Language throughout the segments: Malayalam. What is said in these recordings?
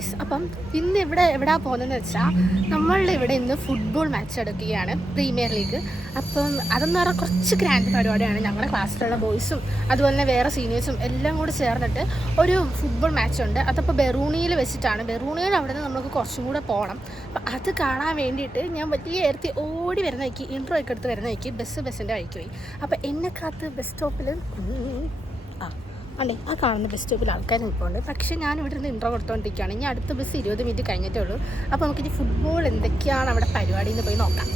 ഗൈസ്, അപ്പം ഇന്ന് എവിടെയാ പോകുന്നതെന്ന് വെച്ചാൽ നമ്മളുടെ ഇവിടെ ഇന്ന് ഫുട്ബോൾ മാച്ച് എടുക്കുകയാണ്, പ്രീമിയർ ലീഗ്. അപ്പം അതെന്ന് പറഞ്ഞാൽ കുറച്ച് ഗ്രാൻഡ് പരിപാടിയാണ്. ഞങ്ങളുടെ ക്ലാസ്സിലുള്ള ബോയ്സും അതുപോലെ തന്നെ വേറെ സീനിയേഴ്സും എല്ലാം കൂടി ചേർന്നിട്ട് ഒരു ഫുട്ബോൾ മാച്ച് ഉണ്ട്. അതപ്പോൾ ബെറൂണിയിൽ വെച്ചിട്ടാണ്. ബെറൂണിയിൽ അവിടെ നിന്ന് നമുക്ക് കുറച്ചും കൂടെ പോകണം. അപ്പം അത് കാണാൻ വേണ്ടിയിട്ട് ഞാൻ വലിയ ഏർത്തി ഓടി വരുന്ന വഴിക്ക്, ഇൻട്രോ ഒക്കെ എടുത്ത് വരുന്ന വഴിക്ക് ബസ്സിൻ്റെ വഴിക്ക് പോയി. അപ്പം എന്നെ കാത്ത് ബസ് സ്റ്റോപ്പിൽ അല്ലേ, ആ കാണുന്ന ബസ് സ്റ്റോപ്പിൽ ആൾക്കാർ നിൽപ്പുണ്ട്. പക്ഷേ ഞാൻ ഇവിടെ നിന്ന് ഇൻട്രോ കൊടുത്തുകൊണ്ടിരിക്കുകയാണ്. ഇനി അടുത്ത ബസ് 20 മിനിറ്റ് കഴിഞ്ഞിട്ടേ ഉള്ളൂ. അപ്പോൾ നമുക്കിനി ഫുട്ബോൾ എന്തൊക്കെയാണ് അവിടെ പരിപാടി എന്ന് പോയി നോക്കാം.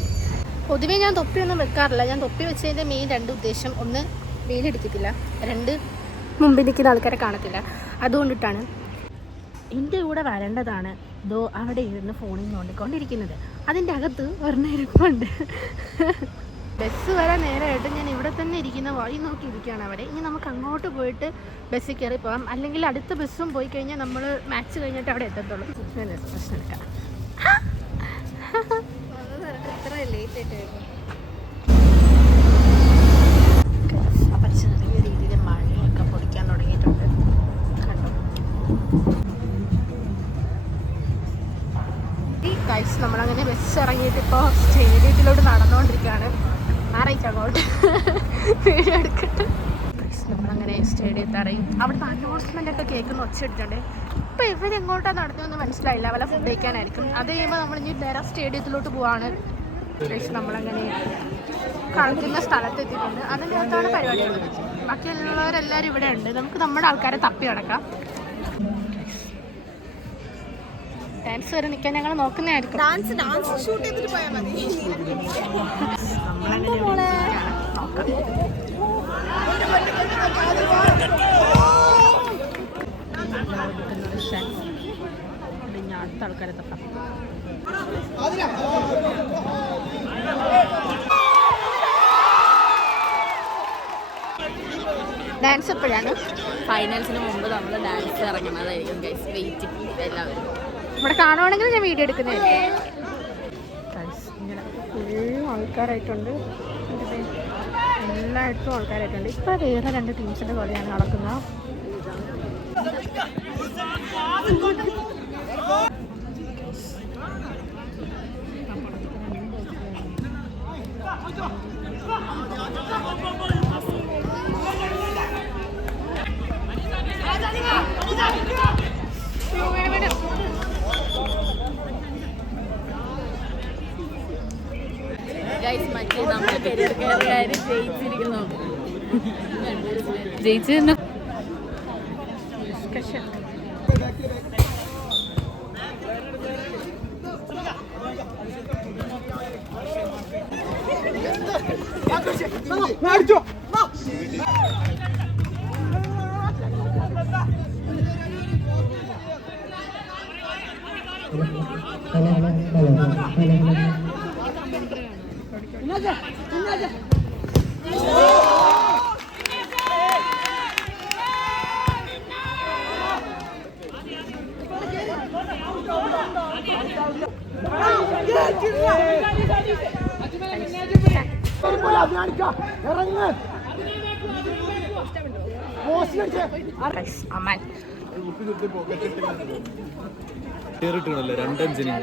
പൊതുവേ ഞാൻ തൊപ്പിയൊന്നും വെക്കാറില്ല. ഞാൻ തൊപ്പി വെച്ചതിൻ്റെ മെയിൻ 2 ഉദ്ദേശം: ഒന്ന്, വെയിലെടുക്കത്തില്ല; 2, മുമ്പിൽ നിൽക്കുന്ന ആൾക്കാരെ കാണത്തില്ല. അതുകൊണ്ടിട്ടാണ്. എൻ്റെ കൂടെ വരേണ്ടതാണ് ദോ അവിടെ ഇരുന്ന് ഫോണിൽ നോണ്ടിക്കൊണ്ടിരിക്കുന്നത്. അതിൻ്റെ അകത്ത് ഒരെണ്ണം ബസ് വരാൻ നേരമായിട്ട് ഞാൻ ഇവിടെ തന്നെ ഇരിക്കുന്ന വഴി നോക്കി ഇരിക്കുകയാണ് അവിടെ. ഇനി നമുക്ക് അങ്ങോട്ട് പോയിട്ട് ബസ്സിൽ കയറി പോകാം. അല്ലെങ്കിൽ അടുത്ത ബസ്സും പോയി കഴിഞ്ഞാൽ നമ്മൾ മാച്ച് കഴിഞ്ഞിട്ട് അവിടെ എത്തത്തുള്ളൂ. പ്രശ്നം എടുക്കാം. ഇത്ര ലേറ്റ് ആയിട്ട് അപ്പം ചെറിയ രീതിയിൽ മഴയൊക്കെ പൊടിക്കാൻ തുടങ്ങിയിട്ടുണ്ട്. കണ്ടോ ഗൈസ്, നമ്മളങ്ങനെ ബസ് ഇറങ്ങിയിട്ട് ഇപ്പോൾ സ്റ്റേഡിയത്തിലോട്ട് നടന്നുകൊണ്ടിരിക്കുകയാണ്. അങ്ങോട്ട് വീഡിയോ എടുക്കട്ടെ. നമ്മളങ്ങനെ സ്റ്റേഡിയത്തിൽ ഇറങ്ങി. അവിടുത്തെ അനൗൺസ്മെൻ്റ് ഒക്കെ കേൾക്കുന്ന ഒച്ചയിട്ടുണ്ട്. ഇപ്പോൾ ഇവരെങ്ങോട്ടാണ് നടന്നതെന്ന് മനസ്സിലായില്ല. വല്ല ഫുഡ് കഴിക്കാനായിരിക്കും. അത് കഴിയുമ്പോൾ നമ്മളിനി നേരെ സ്റ്റേഡിയത്തിലോട്ട് പോവാണ്. നമ്മളങ്ങനെ കളിക്കുന്ന സ്ഥലത്തെത്തിയിട്ടുണ്ട്. അതിൻ്റെ അകത്താണ് പരിപാടിയുള്ളത്. ബാക്കിയുള്ളവരെല്ലാവരും ഇവിടെ ഉണ്ട്. നമുക്ക് നമ്മുടെ ആൾക്കാരെ തപ്പി നടക്കാം. ഡാൻസ് വരെ നിൽക്കാൻ ഞങ്ങൾ നോക്കുന്നതായിരിക്കും. അടുത്ത ആൾക്കാരെ തപ്പാം. ഡാൻസ് എപ്പോഴാണ്? ഫൈനൽസിന് മുമ്പ് നമ്മൾ ഡാൻസ് ഇറങ്ങുന്നതായിരിക്കും. എല്ലാവരും ഇവിടെ കാണുവാണെങ്കിൽ ഞാൻ വീഡിയോ എടുക്കുന്നതായിരിക്കും. ആൾക്കാരായിട്ടുണ്ട്, എല്ലായിടത്തും ആൾക്കാരായിട്ടുണ്ട്. ഇപ്പോൾ വേറെ 2 ടീംസിൻ്റെ കളിയാണ് നടക്കുന്നത്. ജയിച്ചു.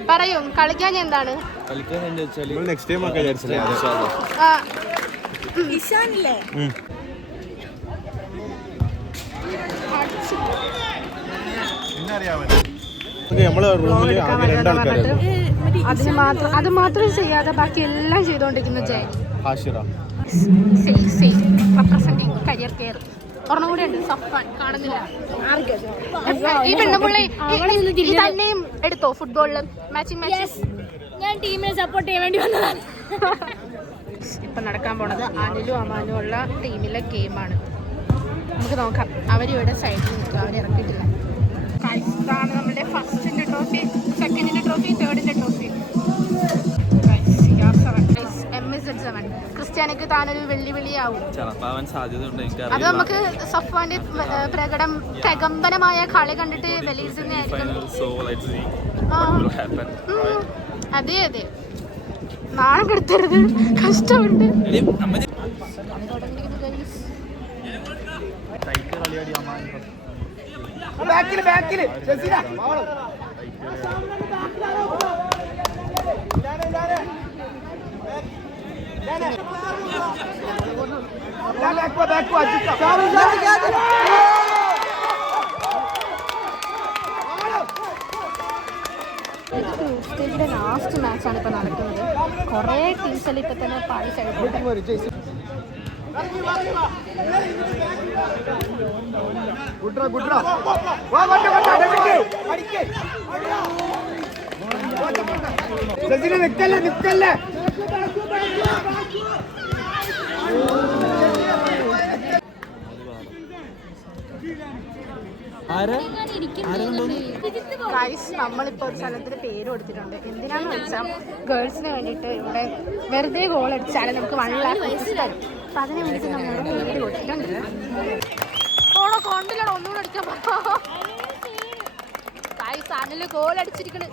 പറയും കളിക്കാൻ എന്താണ് അത് മാത്രം ചെയ്യാതെ ബാക്കി എല്ലാം ചെയ്തോണ്ടിരിക്കുന്ന ജയൻ റെപ്രസെന്റിങ് കരിയർ കെയർ. ഒരെണ്ണം കൂടെ ഉണ്ട്, സഫാൻ. കാണുന്നില്ല. ഈ പെണ്ണുപിള്ളി തന്നെയും എടുത്തോ ഫുട്ബോളില് മാച്ചിങ്. ഞാൻ ടീമിനെ സപ്പോർട്ട് ചെയ്യാൻ വേണ്ടി വന്നതാണ്. ഇപ്പം നടക്കാൻ പോണത് അനിലും അമാനും ഉള്ള ടീമിലെ ഗെയിമാണ്. നമുക്ക് നോക്കാം. അവരിവിടെ സൈഡിൽ നിൽക്കുക, അവർ ഇറക്കിയിട്ടില്ല. ഇതാണ് നമ്മുടെ ഫസ്റ്റിൻ്റെ ട്രോഫി, സെക്കൻഡിൻ്റെ ട്രോഫി, തേർഡിൻ്റെ ട്രോഫി. MZ7 ക്രിസ്ത്യാനിക്ക് താനൊരു വെല്ലുവിളിയാവും. അത് നമുക്ക് സഫ്വാന്റെ പ്രകമ്പനമായ കളി കണ്ടിട്ട് വിലയിരുത്തുന്നതായിരിക്കും. അതെ അതെ, നാളെ കെടുത്തരുത്, കഷ്ടമുണ്ട്. സ്റ്റേജിന്റെ ലാസ്റ്റ് മാച്ചാണ് ഇപ്പോൾ നടക്കുന്നത്. കുറേ ടീംസെല്ലാം ഇപ്പം തന്നെ പാടി കഴിഞ്ഞു. നമ്മളിപ്പോൾ ഒരു സ്ഥലത്തിന് പേര് കൊടുത്തിട്ടുണ്ട്. എന്തിനാന്ന് വെച്ചാൽ ഗേൾസിന് വേണ്ടിയിട്ട് ഇവിടെ വെറുതെ ഗോൾ അടിച്ചാലും നമുക്ക് 1 lakh തരും. അപ്പം അതിന് വേണ്ടിയിട്ട് നമ്മൾ പേര് കൊടുത്തിട്ടുണ്ട്. ഓണോ കോണ്ടിലാണോ ഒന്നുകൂടെ അടിക്കാൻ ഗൈസ് അനിൽ ഗോൾ അടിച്ചിരിക്കണ്.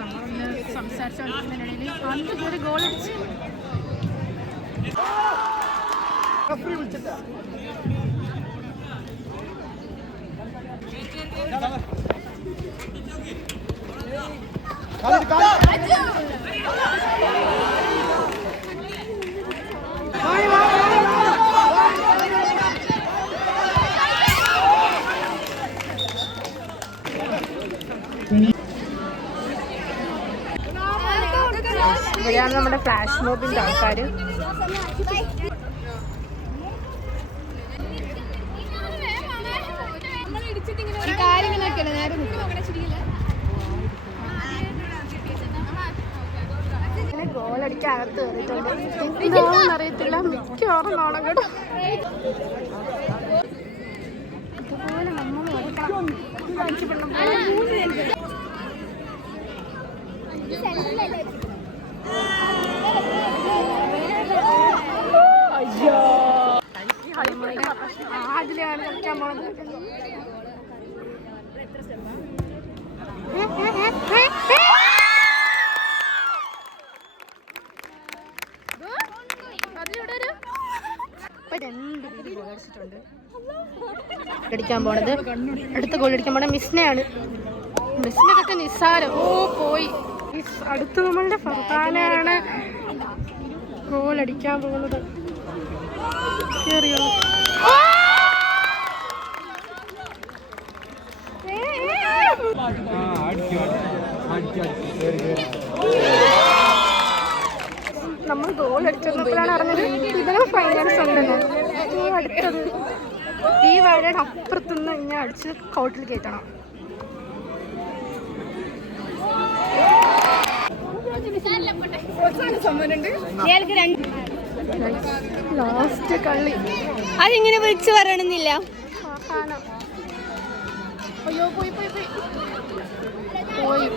നമ്മളൊന്ന് സംസാരിച്ചുകൊണ്ടിരിക്കുന്നതിനിടയിൽ അനിൽ കയറി ഗോൾ അടിച്ച്. ഇവിടെയാണ് നമ്മുടെ ഫ്ലാഷ് മോബിന്റെ ആൾക്കാർ. ഗോളടിക്കാൻ അകത്ത് കയറിയിട്ടുണ്ട്. എന്താണെന്ന് അറിയത്തില്ല, മിക്കവാറും നാണം കേട്ടോ. ഇതുപോലെ നമ്മൾ അതിലാണ് കളിക്കാൻ പോണത്. അടിക്കാൻ പോണത് അടുത്ത ഗോൾ അടിക്കാൻ പോണത് മിസ്നെയാണ്. മിസ്നൊക്കെ നിസ്സാരം. പോയി. അടുത്ത് നമ്മളുടെ ഫർഹാനാണ് ഗോൾ അടിക്കാൻ പോകുന്നത്. കേറിയോ? നമ്മൾ ഗോൾ അടിച്ചപ്പോഴാണ് അറിഞ്ഞത് ഇതിന് ഫൈനാൻസ് ഉണ്ടെന്ന്. അടുത്തത് ഈ വരയുടെ അപ്പുറത്തുനിന്ന് ഇങ്ങനെ അടിച്ച് കോട്ടിൽ കയറ്റണം. ലാസ്റ്റ് കളി അതിങ്ങനെ വിളിച്ചു പറയണമെന്നില്ല. അയ്യോ പോയി പോയി പോയി പോയി.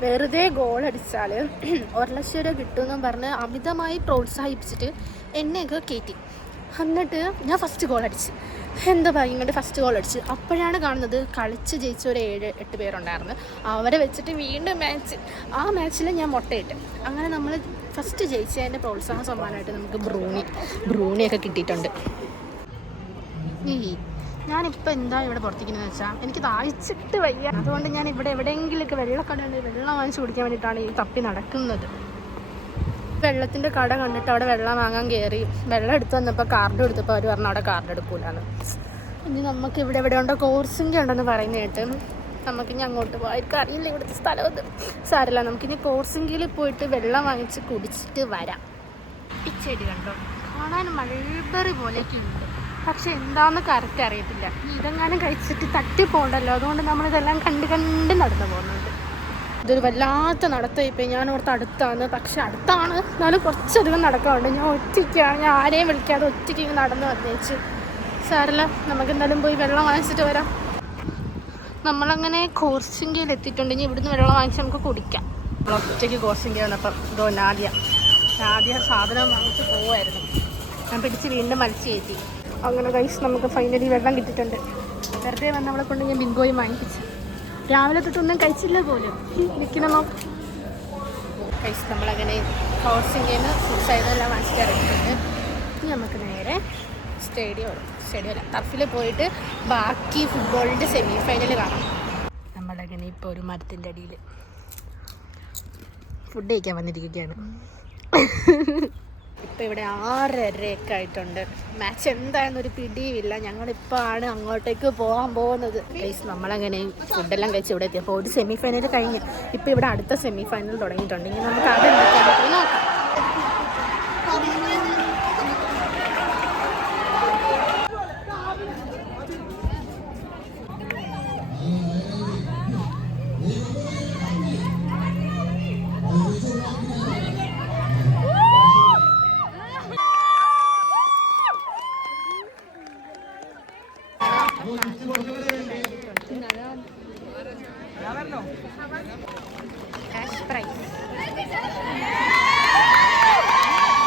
വെറുതെ ഗോൾ അടിച്ചാൽ 1 ലക്ഷം രൂപ കിട്ടുമെന്ന് പറഞ്ഞ് അമിതമായി പ്രോത്സാഹിപ്പിച്ചിട്ട് എന്നെയൊക്കെ കയറ്റി. എന്നിട്ട് ഞാൻ ഫസ്റ്റ് ഗോൾ അടിച്ച്. എന്താ ഭാഗ്യം കൊണ്ട് ഫസ്റ്റ് ഗോൾ അടിച്ച്. അപ്പോഴാണ് കാണുന്നത് കളിച്ച് ജയിച്ച ഒരു 7-8 പേരുണ്ടായിരുന്നു. അവരെ വെച്ചിട്ട് വീണ്ടും മാച്ച്. ആ മാച്ചിൽ ഞാൻ മുട്ടയിട്ട്. അങ്ങനെ നമ്മൾ ഫസ്റ്റ് ജയിച്ചതിൻ്റെ പ്രോത്സാഹന സമ്മാനമായിട്ട് നമുക്ക് ബ്രൂണിയൊക്കെ കിട്ടിയിട്ടുണ്ട്. ഞാനിപ്പോൾ എന്താ ഇവിടെ പുറത്തേക്കുന്നതെന്ന് വെച്ചാൽ എനിക്ക് ദാഹിച്ചിട്ട് വയ്യ. അതുകൊണ്ട് ഞാൻ ഇവിടെ എവിടെയെങ്കിലുമൊക്കെ വെള്ളക്കടയുണ്ട് വെള്ളം വാങ്ങിച്ച് കുടിക്കാൻ വേണ്ടിയിട്ടാണ് ഈ തപ്പി നടക്കുന്നത്. വെള്ളത്തിൻ്റെ കട കണ്ടിട്ട് അവിടെ വെള്ളം വാങ്ങാൻ കയറി. വെള്ളം എടുത്ത് വന്നപ്പോൾ കാർഡ് കൊടുത്തപ്പോൾ അവർ പറഞ്ഞു അവിടെ കാർഡ് എടുക്കൂലെന്ന്. ഇനി നമുക്ക് ഇവിടെ എവിടെ ഉണ്ടോ കോർസിംഗ് ഉണ്ടെന്ന് പറയുന്ന കേട്ട് നമുക്കിനി അങ്ങോട്ട് പോകാം. എനിക്ക് അറിയില്ല ഇവിടുത്തെ സ്ഥലമൊന്നും. സാരമില്ല, നമുക്കിനി കോർസിംഗിൽ പോയിട്ട് വെള്ളം വാങ്ങിച്ച് കുടിച്ചിട്ട് വരാം. ഈ ചെടി കണ്ടോ, കാണാൻ മൾബറി പോലെയൊക്കെ ഉണ്ട്. പക്ഷെ എന്താണെന്ന് കറക്റ്റ് അറിയത്തില്ല. ഇതെങ്ങാനും കഴിച്ചിട്ട് തട്ടി പോകണ്ടല്ലോ. അതുകൊണ്ട് നമ്മളിതെല്ലാം കണ്ട് നടന്നു പോകുന്നുണ്ട്. ഇതൊരു വല്ലാത്ത നടത്തമായിപ്പോയി. ഞാൻ ഓർത്ത് അടുത്താണ്, പക്ഷെ അടുത്താണ്, എന്നാലും കുറച്ചധികം നടക്കാറുണ്ട്. ഞാൻ ഒറ്റയ്ക്കാണ്, ഞാൻ ആരെയും വിളിക്കാതെ ഒറ്റയ്ക്ക് ഇങ്ങനെ നടന്ന് വന്നേച്ച്. സാരല്ല, നമുക്ക് എന്തായാലും പോയി വെള്ളം വാങ്ങിച്ചിട്ട് വരാം. നമ്മളങ്ങനെ കോർസിംഗയിൽ എത്തിയിട്ടുണ്ടെങ്കിൽ ഇവിടുന്ന് വെള്ളം വാങ്ങിച്ച് നമുക്ക് കുടിക്കാം. നമ്മൾ ഒറ്റയ്ക്ക് കോർസിംഗ വന്നപ്പം ഇതോ നാദ്യ സാധനം വാങ്ങിച്ച് പോവായിരുന്നു. ഞാൻ പിടിച്ച് വീണ്ടും വലിച്ചു കയറ്റി. അങ്ങനെ ഗൈസ് നമുക്ക് ഫൈനലി വെള്ളം കിട്ടിയിട്ടുണ്ട്. വെറുതെ വന്ന് നമ്മളെ കൊണ്ട് ഞാൻ ബിങ്കോയും വാങ്ങിപ്പിച്ചു. രാവിലെ തൊട്ടൊന്നും കഴിച്ചില്ല പോലും. ഇരിക്കണമോ ഗൈസ്, നമ്മളങ്ങനെ കോർസിംഗിൽ നിന്ന് ഫുഡ് സൈഡെല്ലാം വാങ്ങിച്ചിട്ട് ഇറങ്ങിയിട്ടുണ്ട്. ഇനി നമുക്ക് നേരെ സ്റ്റേഡിയം ടർഫിൽ പോയിട്ട് ബാക്കി ഫുട്ബോളിൻ്റെ സെമി ഫൈനൽ കാണാം. നമ്മളങ്ങനെ ഇപ്പോൾ ഒരു മരത്തിൻ്റെ അടിയിൽ ഫുഡ് കഴിക്കാൻ വന്നിരിക്കുകയാണ്. ഇപ്പോൾ ഇവിടെ 6:30 ആയിട്ടുണ്ട്. മാച്ച് എന്തായെന്നൊരു പിടിയുമില്ല. ഞങ്ങളിപ്പോൾ ആണ് അങ്ങോട്ടേക്ക് പോകാൻ പോകുന്നത്. നമ്മളങ്ങനെ ഫുഡെല്ലാം കഴിച്ച് ഇവിടെ എത്തിയപ്പോൾ ഒരു സെമി ഫൈനൽ കഴിഞ്ഞ് ഇപ്പോൾ ഇവിടെ അടുത്ത സെമി ഫൈനൽ തുടങ്ങിയിട്ടുണ്ട്. ഇനി നമുക്ക് അത് എന്തൊക്കെയാണ് പോയി നോക്കാം.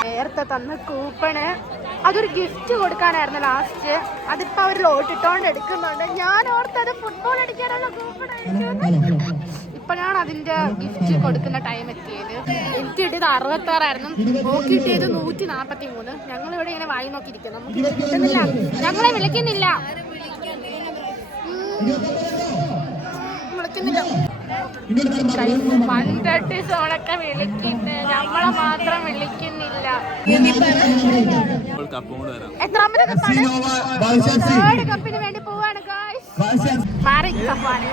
നേരത്തെ തന്ന കൂപ്പണ് അതൊരു ഗിഫ്റ്റ് കൊടുക്കാനായിരുന്നു ലാസ്റ്റ്. അതിപ്പോ അവർ ലോട്ടിട്ടോണ്ട് എടുക്കുന്നുണ്ട്. ഞാൻ ഓർത്തത് ഫുട്ബോൾ അടിക്കാനുള്ള കൂപ്പണായിരുന്നു. ഇപ്പോഴാണ് അതിന്റെ ഗിഫ്റ്റ് കൊടുക്കുന്ന ടൈം എത്തിയത്. എനിക്ക് കിട്ടിയത് 66ആയിരുന്നു. നോക്കി കിട്ടിയത് 143. ഞങ്ങളിവിടെ ഇങ്ങനെ വായി നോക്കിയിരിക്കും. നമുക്ക് കിട്ടുന്നില്ല, ഞങ്ങളെ വിളിക്കുന്നില്ല. വിളിക്കുന്നില്ല. 130 സോണൊക്കെ വിളിക്കുന്നു, നമ്മളെ മാത്രം വിളിക്കുന്നില്ല. എത്രാമത്തെ കപ്പാണ്? 3rd കപ്പിന് വേണ്ടി പോവാണ് ഗായ്സ്. മാറി കപ്പാണ്.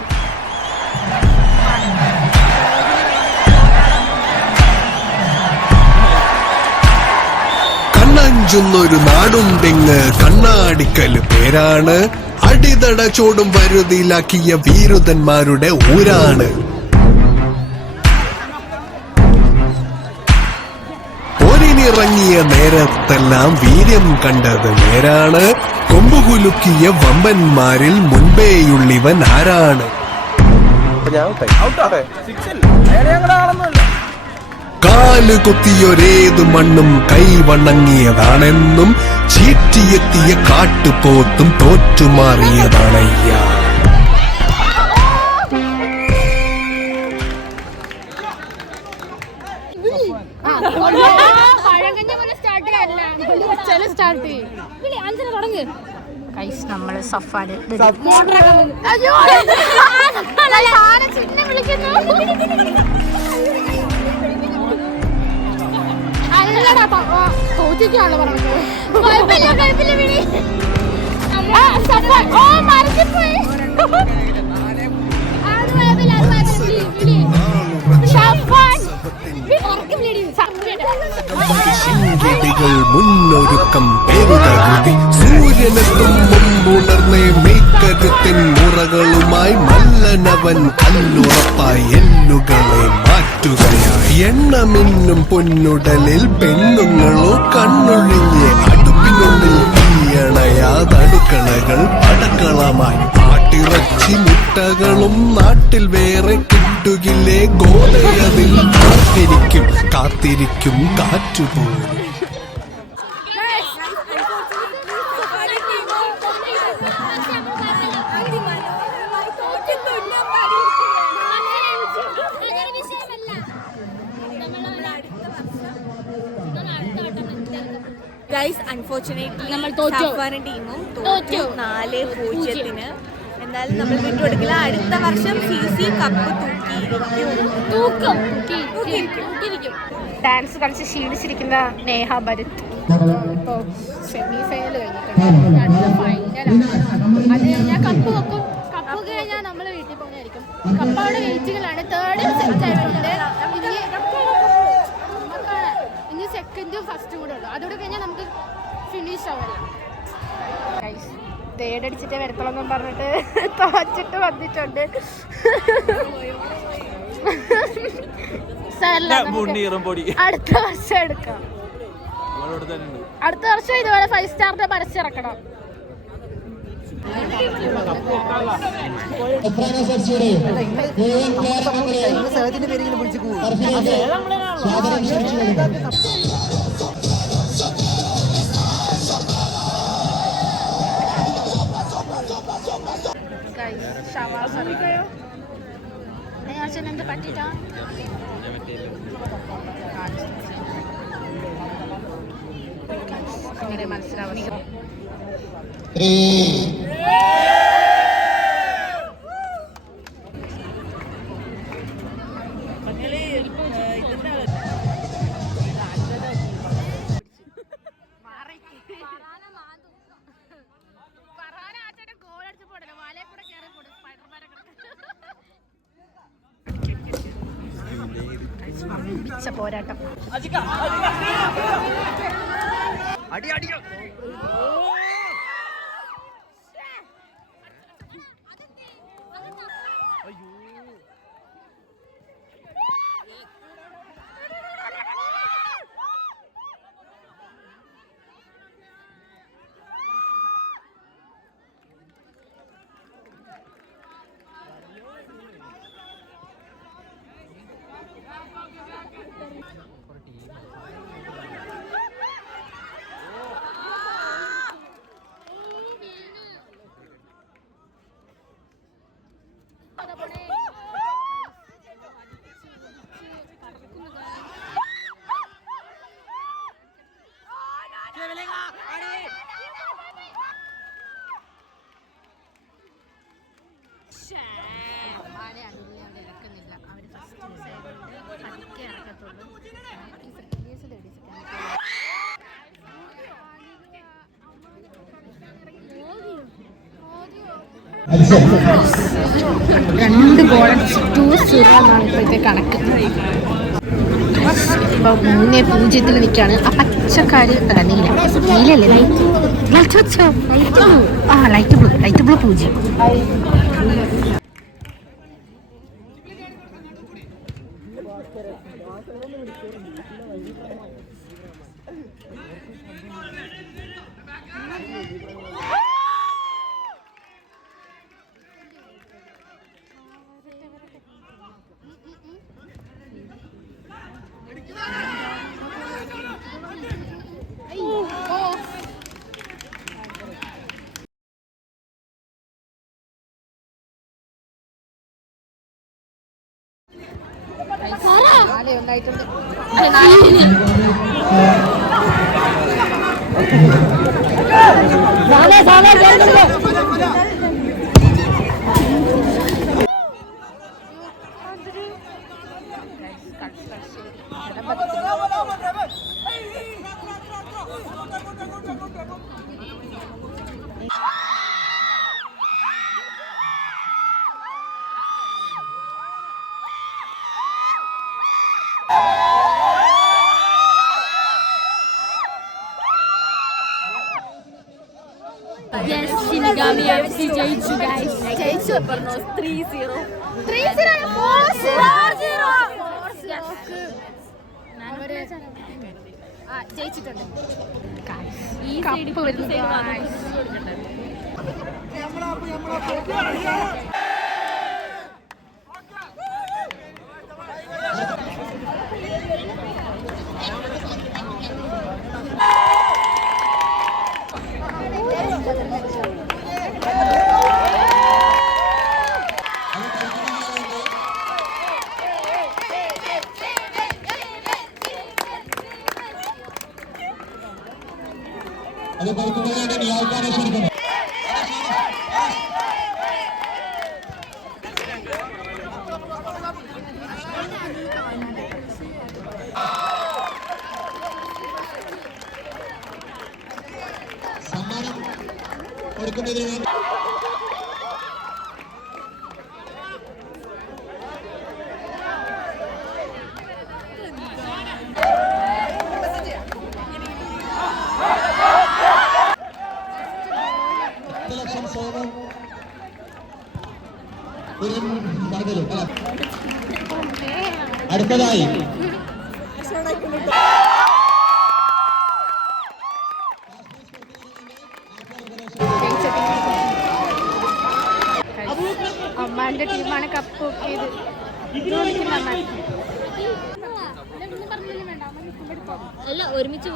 കണ്ണഞ്ചുന്നൊരു നാടുണ്ടെങ്ങ് കണ്ണാടിക്കല് പേരാണ്. അടിതട ചോടും വരുതിയിലാക്കിയ വീരുതന്മാരുടെ ഊരാണ്. പോരിനിറങ്ങിയ നേരത്തെല്ലാം വീര്യം കണ്ടത് നേരാണ്. കൊമ്പുകുലുക്കിയ വമ്പന്മാരിൽ മുൻപേയുള്ളിവൻ ആരാണ്? കാല് കൊത്തിയൊരേതു മണ്ണും കൈവണങ്ങിയതാണെന്നും ചീറ്റിയെത്തിയ കാട്ടുപോത്തും തോറ്റുമാറിയതാണയ്യ. നമ്മള് സഫാന് തോറ്റിക്കാണല്ലോ പറഞ്ഞത്. മുന്നൊരുക്കം പെരുതകൃതി സൂര്യനെത്തും മുമ്പുണർന്നേ മെയ്ക്കരുത്തിൻ മുറകളുമായി മല്ലനവൻ കല്ലുറപ്പായി എല്ലുകളെ മാറ്റുകയായി. എണ്ണമിന്നും പൊന്നുടലിൽ പെണ്ണുങ്ങളോ കണ്ണൊഴിഞ്ഞ് അടുപ്പിനുള്ളിൽ തീയണയാതടുക്കളകൾ പടക്കളമായി. ആട്ടിറച്ചി മുട്ടകളും നാട്ടിൽ വേറെ കിട്ടുകില്ലേ ഗോതയതിൽ കാത്തിരിക്കും കാറ്റുപോലും. ഗൈസ് അൺഫോർച്ചുനേറ്റ്ലി നമ്മൾ സഫാനും ടീമും തോറ്റു 4-0. എന്നാലും നമ്മൾ വിട്ടുകൊടുക്കില്ല. അടുത്ത വർഷം CC കപ്പ് തൂക്കിയിരിക്കും. ഡാൻസ് കളിച്ച് ക്ഷീണിച്ചിരിക്കുന്ന നേഹ ഭരത് ഇപ്പോൾ സെമി ഫൈനൽ കഴിഞ്ഞിട്ടുണ്ട്. അടുത്ത ഫൈനലാണ്. അത് കഴിഞ്ഞാൽ കപ്പ് വെക്കും. കപ്പ് കഴിഞ്ഞാൽ നമ്മൾ വീട്ടിൽ പോകുന്നതായിരിക്കും. കപ്പ് അവിടെ വെയിറ്റിങ്ങിലാണ്. 3rd സെറ്റ് ആയിട്ടുണ്ട്. ഇനി 2nd 1st കൂടെ ഉള്ളു. അതോടെ കഴിഞ്ഞാൽ നമുക്ക് ഫിനിഷ് ആവില്ല. തേടടിച്ചിട്ടേ വരത്തുള്ളെന്നും പറഞ്ഞിട്ട് തോച്ചിട്ട് വന്നിട്ടുണ്ട്. അടുത്ത വർഷം എടുക്കാം. അടുത്ത വർഷം ഇതുപോലെ 5 സ്റ്റാറിന്റെ പരസ്യം ഇറക്കണം. എന്ത് പറ്റിട്ടാ? അങ്ങനെ മത്സരാവസ്ഥ. പോരാട്ടം. ഇറക്കുന്നില്ല. അവർ ഫസ്റ്റ് പതുക്കെ ഇറക്കത്തുള്ളൂ. രണ്ട് ഗോൾ 2-0 എന്നാണ് ഇപ്പോഴത്തെ കണക്ക്. ഇപ്പൊ 3-0 നിൽക്കുകയാണ്. ആ പച്ചക്കാര് അല്ല നീലല്ലേ ലൈറ്റ് വെച്ചോ? Light blue 0. ഉണ്ടായിട്ടുണ്ട്. Yes, Shinigami FC ജയിച്ചു guys. ജയിച്ചു പറഞ്ഞു 3-0. 4-0 ജയിച്ചിട്ടുണ്ട്. ഈ കപ്പ് വരുന്നു. അത് കൊടുക്കുന്നതിനായിട്ട് ആൾക്കാരെ ക്ഷണിക്കണം. സമ്മാനം കൊടുക്കുന്നതിന് വേണ്ടി അടുത്തതായി അമ്മാന്റെ ടീമാണ് കപ്പ് നോക്കിയത്. അല്ല ഒരുമിച്ച്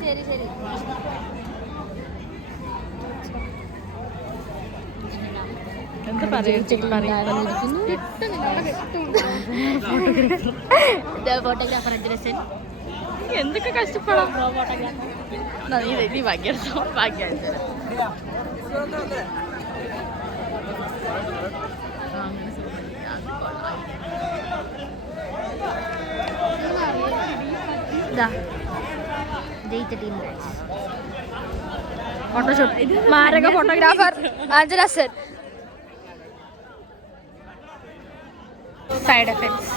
ശരി ശരി എന്താ പറയാ ഫോട്ടോഗ്രാഫർ അഗ്രസൻ എന്തൊക്കെ കഷ്ടപ്പെടാം നീ ഭാഗ്യം ഭാഗ്യം ഫോട്ടോഷൂട്ട് മാരക ഫോട്ടോഗ്രാഫർ ആഞ്ചലസൻ സൈഡ് എഫക്ട്സ്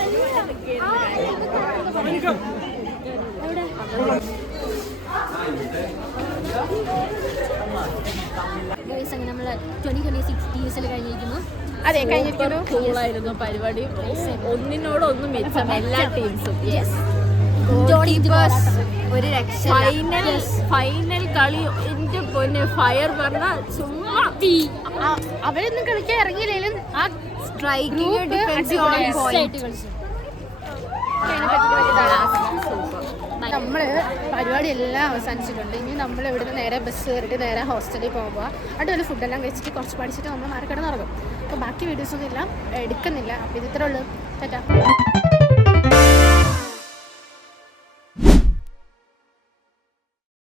അങ്ങനെ നമ്മൾ 2026 TSL കഴിഞ്ഞിരിക്കുന്നു. അതെ കഴിഞ്ഞിരിക്കുന്നു കൂളായിരുന്നു പരിപാടി. ഒന്നിനോടൊന്നും മെച്ചം എല്ലാ ടീംസും. ഒരു രക്ഷ. ഫൈനൽ കളി എന്റെ പൊന്നെ ഫയർ പറഞ്ഞ ചുമ്മാ അവരൊന്നും കളിക്കാൻ ഇറങ്ങിയില്ലേലും ആ സ്ട്രൈക്കിംഗ് ഡിഫൻസ് നമ്മള് പരിപാടി എല്ലാം അവസാനിച്ചിട്ടുണ്ട്. ഇനി നമ്മൾ ഇവിടുന്ന് നേരെ ബസ് കയറിയിട്ട് നേരെ ഹോസ്റ്റലിൽ പോകുമ്പോൾ അടിപൊളി ഫുഡെല്ലാം കഴിച്ചിട്ട് കുറച്ച് പഠിച്ചിട്ട് നമ്മൾ മാറിക്കിടന്ന് ഇറങ്ങും. അപ്പോൾ ബാക്കി വീഡിയോസൊന്നും എല്ലാം എടുക്കുന്നില്ല. അപ്പോൾ ഇത് ഇത്രേ ഉള്ളൂ. ടാറ്റാ.